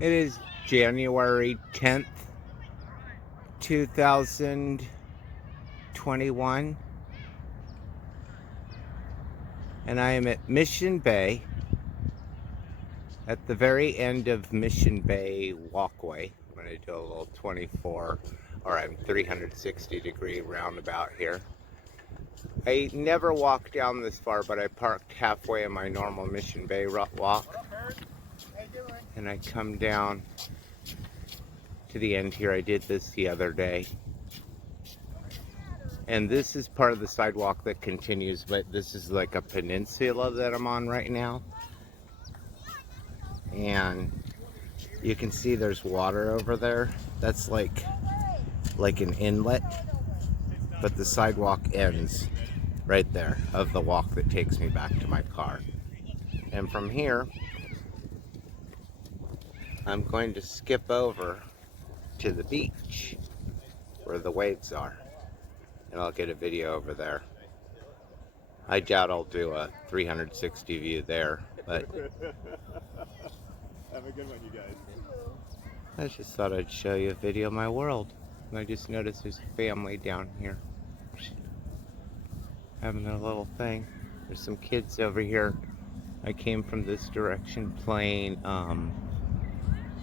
It is January 10th, 2021, and I am at Mission Bay, at the very end of Mission Bay Walkway. I'm going to do a little 360-degree roundabout here. I never walk down this far, but I parked halfway in my normal Mission Bay walk, and I come down to the end here. I did this the other day. And this is part of the sidewalk that continues, but this is like a peninsula that I'm on right now. And you can see there's water over there. That's like an inlet, but the sidewalk ends right there of the walk that takes me back to my car. And from here, I'm going to skip over to the beach where the waves are. And I'll get a video over there. I doubt I'll do a 360 view there, but have a good one, you guys. I just thought I'd show you a video of my world. And I just noticed there's a family down here having their little thing. There's some kids over here. I came from this direction playing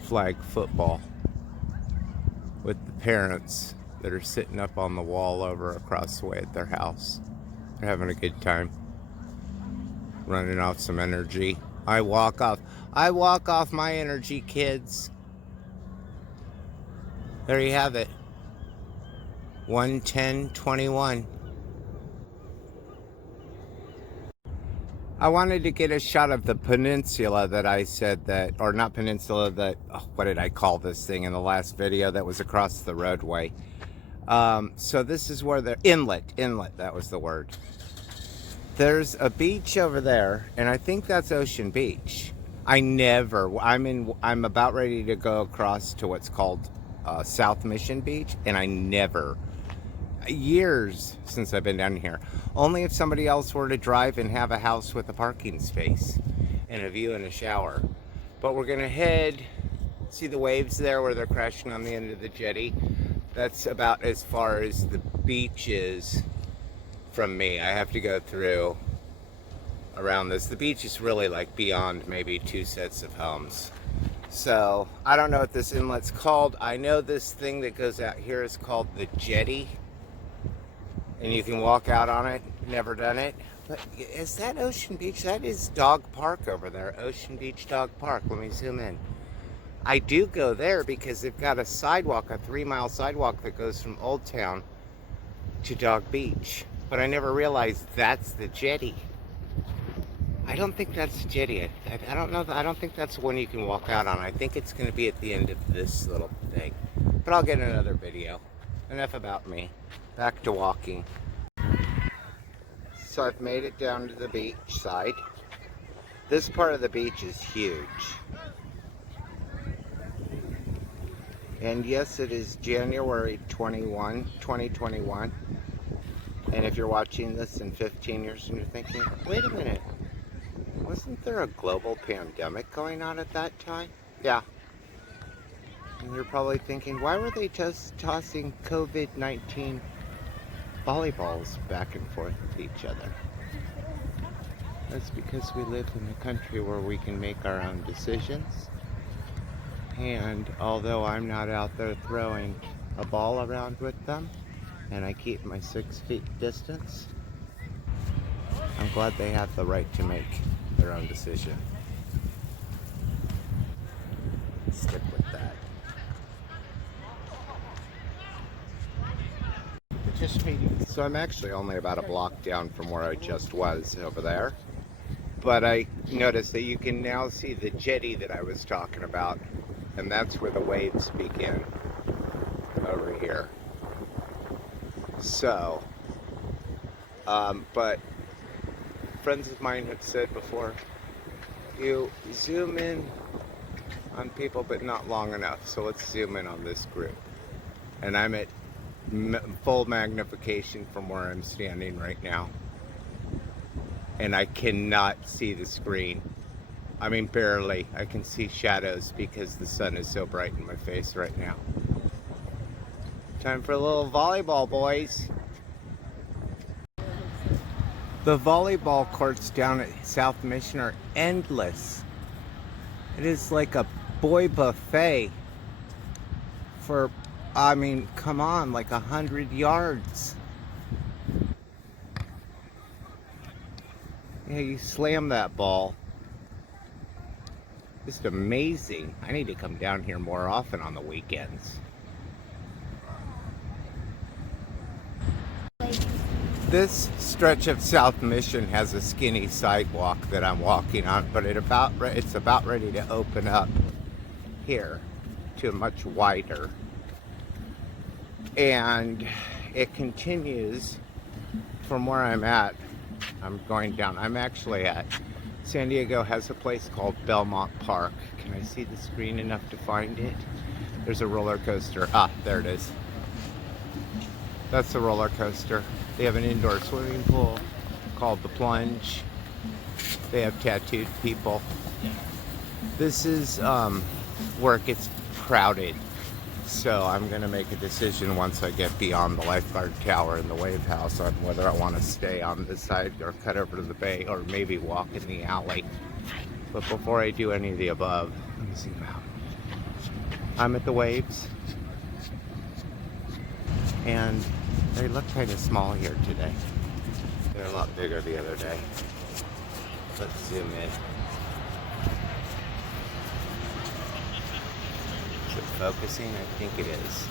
flag football with the parents that are sitting up on the wall over across the way at their house. They're having a good time, running off some energy. I walk off my energy, kids. There you have it. 1:10:21. I wanted to get a shot of the peninsula that I said that, or not peninsula, that, what did I call this thing in the last video that was across the roadway? So this is where the inlet, that was the word. There's a beach over there, and I think that's Ocean Beach. I'm about ready to go across to what's called South Mission Beach, and I never, years since I've been down here, only if somebody else were to drive and have a house with a parking space and a view and a shower. But we're gonna head, see the waves there where they're crashing on the end of the jetty. That's about as far as the beach is from me. I have to go through around this. The beach is really like beyond maybe 2 sets of homes. So I don't know what this inlet's called. I know this thing that goes out here is called the jetty, and you can walk out on it. Never done it. But is that Ocean Beach? That is Dog Park over there. Ocean Beach Dog Park. Let me zoom in. I do go there because they've got a sidewalk, a 3-mile sidewalk that goes from Old Town to Dog Beach. But I never realized that's the jetty. I don't think that's the jetty. I don't know. I don't think that's one you can walk out on. I think it's going to be at the end of this little thing. But I'll get another video. Enough about me. Back to walking. So I've made it down to the beach side. This part of the beach is huge. And yes, it is January 21, 2021. And if you're watching this in 15 years and you're thinking, wait a minute, wasn't there a global pandemic going on at that time? Yeah. And you're probably thinking, why were they just tossing COVID-19 volleyballs back and forth to each other? That's because we live in a country where we can make our own decisions. And although I'm not out there throwing a ball around with them, and I keep my 6 feet distance, I'm glad they have the right to make their own decision. Stick with that. So I'm actually only about a block down from where I just was over there. But I noticed that you can now see the jetty that I was talking about. And that's where the waves begin, over here. So, but friends of mine have said before, you zoom in on people, but not long enough. So let's zoom in on this group. And I'm at full magnification from where I'm standing right now. And I cannot see the screen. I mean, barely. I can see shadows because the sun is so bright in my face right now. Time for a little volleyball, boys. The volleyball courts down at South Mission are endless. It is like a boy buffet for, I mean, come on, like 100 yards. Yeah, you slam that ball. Just amazing. I need to come down here more often on the weekends. This stretch of South Mission has a skinny sidewalk that I'm walking on, but it's about ready to open up here to a much wider. And it continues from where I'm at. I'm going down. I'm actually at San Diego has a place called Belmont Park. Can I see the screen enough to find it? There's a roller coaster. Ah, there it is. That's the roller coaster. They have an indoor swimming pool called The Plunge. They have tattooed people. This is where it gets crowded. So I'm going to make a decision once I get beyond the lifeguard tower and the wave house on whether I want to stay on this side or cut over to the bay or maybe walk in the alley. But before I do any of the above, let me zoom out. I'm at the waves. And they look kind of small here today. They're a lot bigger the other day. Let's zoom in. Is it focusing? I think it is.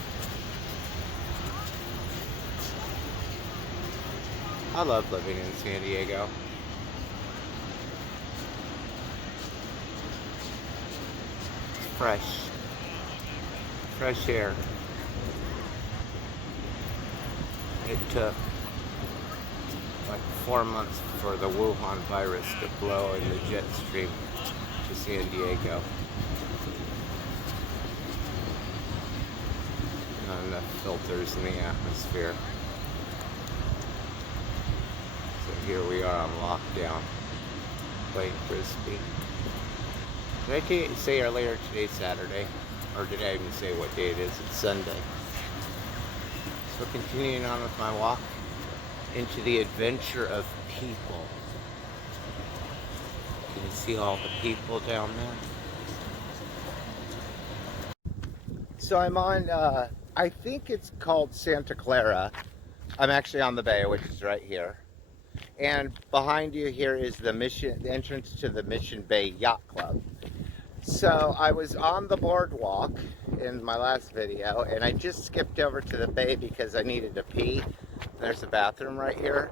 I love living in San Diego. It's fresh. Fresh air. It took like 4 months for the Wuhan virus to blow in the jet stream to San Diego. Not enough filters in the atmosphere. So here we are on lockdown, playing Frisbee. Did I say earlier today's Saturday? Or did I even say what day it is? It's Sunday. So continuing on with my walk into the adventure of people. Can you see all the people down there? So I'm on, I think it's called Santa Clara. I'm actually on the bay, which is right here. And behind you here is the entrance to the Mission Bay Yacht Club. So I was on the boardwalk in my last video, and I just skipped over to the bay because I needed to pee. There's a bathroom right here.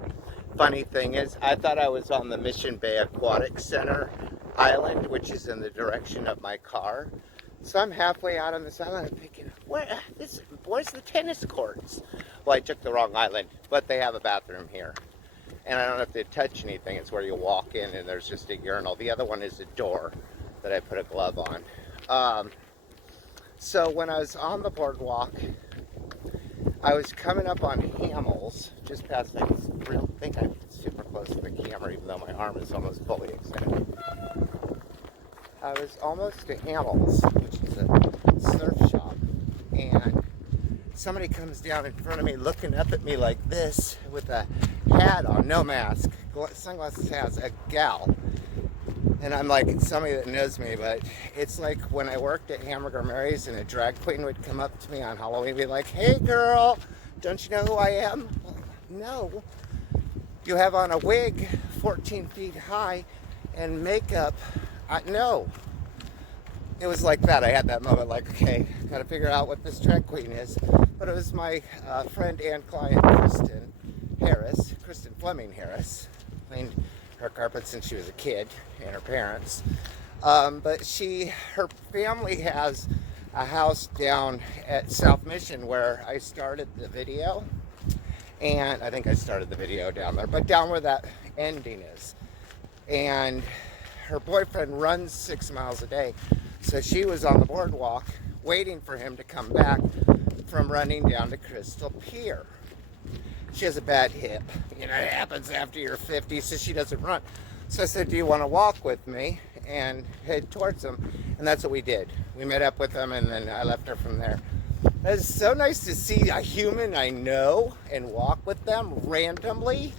Funny thing is, I thought I was on the Mission Bay Aquatic Center island, which is in the direction of my car. So I'm halfway out on this island. I'm thinking, where's the tennis courts? Well, I took the wrong island, but they have a bathroom here. And I don't have to touch anything. It's where you walk in and there's just a urinal. The other one is a door that I put a glove on. So when I was on the boardwalk, I was coming up on Hamels, just past, I think I'm super close to the camera, even though my arm is almost fully extended. I was almost to Hamels, which is a surf shop, and somebody comes down in front of me looking up at me like this with a hat on, no mask, sunglasses, has a gal. And I'm like, it's somebody that knows me, but it's like when I worked at Hamburger Mary's and a drag queen would come up to me on Halloween and be like, hey girl, don't you know who I am? Well, no. You have on a wig 14 feet high and makeup. No. It was like that. I had that moment like, okay, got to figure out what this drag queen is. But it was my friend and client, Kristen Fleming Harris. Cleaned her carpet since she was a kid, and her parents. But her family has a house down at South Mission where I started the video. And I think I started the video down there, but down where that ending is. And her boyfriend runs 6 miles a day. So she was on the boardwalk waiting for him to come back from running down to Crystal Pier. She has a bad hip. You know, it happens after you're 50, so she doesn't run. So I said, do you want to walk with me? and head towards them. And that's what we did. We met up with them, and then I left her from there. It's so nice to see a human I know and walk with them randomly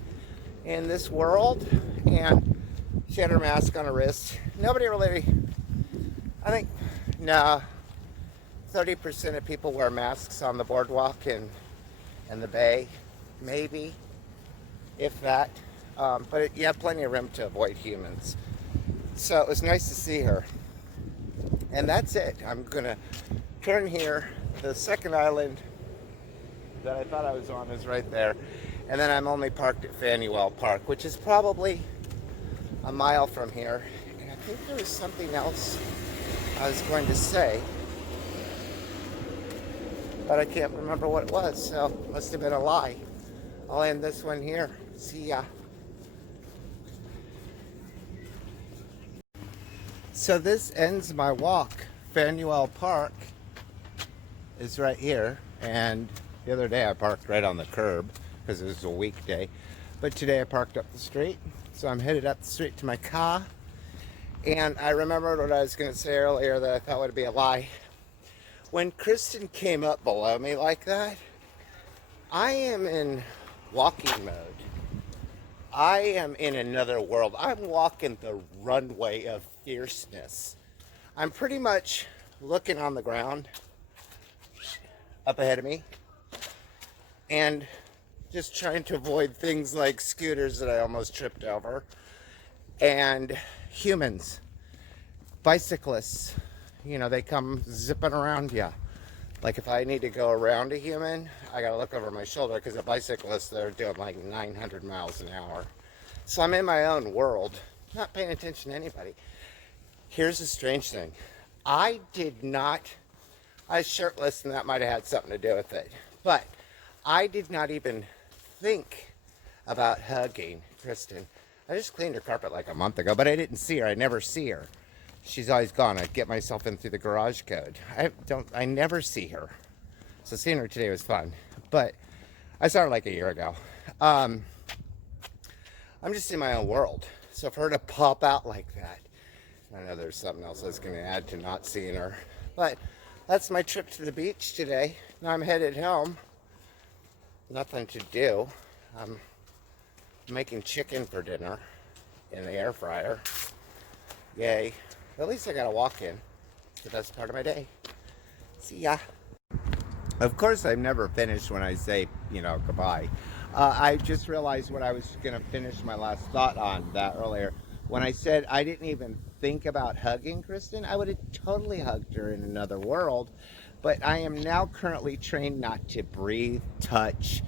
in this world. And she had her mask on her wrist. Nobody really, I think, no, 30% of people wear masks on the boardwalk and the bay, maybe, if that. But you have plenty of room to avoid humans. So it was nice to see her. And that's it. I'm gonna turn here. The second island that I thought I was on is right there. And then I'm only parked at Faneuil Park, which is probably a mile from here. And I think there was something else I was going to say, but I can't remember what it was, so it must have been a lie. I'll end this one here. See ya. So this ends my walk. Faneuil Park is right here, and the other day I parked right on the curb because it was a weekday, but today I parked up the street, so I'm headed up the street to my car. And I remembered what I was going to say earlier that I thought would be a lie. When Kristen came up below me like that, I am in walking mode. I am in another world. I'm walking the runway of fierceness. I'm pretty much looking on the ground up ahead of me and just trying to avoid things like scooters that I almost tripped over, and humans, bicyclists, you know, they come zipping around you. Like if I need to go around a human, I gotta look over my shoulder because a bicyclist, they're doing like 900 miles an hour. So I'm in my own world, not paying attention to anybody. Here's the strange thing. I was shirtless, and that might have had something to do with it. But I did not even think about hugging Kristen. I just cleaned her carpet like a month ago, but I didn't see her. I never see her. She's always gone. I get myself in through the garage code. I never see her. So seeing her today was fun. But I saw her like a year ago. I'm just in my own world. So for her to pop out like that, I know there's something else I was going to add to not seeing her. But that's my trip to the beach today. Now I'm headed home. Nothing to do. I'm making chicken for dinner in the air fryer. Yay. At least I got to walk in. It's the best part of my day. See ya. Of course, I'm never finished when I say, goodbye. I just realized what I was going to finish my last thought on that earlier. When I said I didn't even think about hugging Kristen, I would have totally hugged her in another world. But I am now currently trained not to breathe, touch,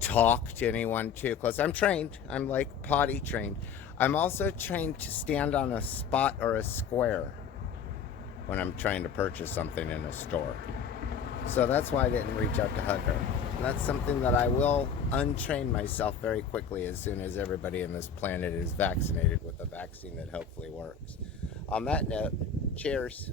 talk to anyone too close. I'm trained. I'm like potty trained. I'm also trained to stand on a spot or a square when I'm trying to purchase something in a store. So that's why I didn't reach out to hug her. And that's something that I will untrain myself very quickly as soon as everybody on this planet is vaccinated with a vaccine that hopefully works. On that note, cheers.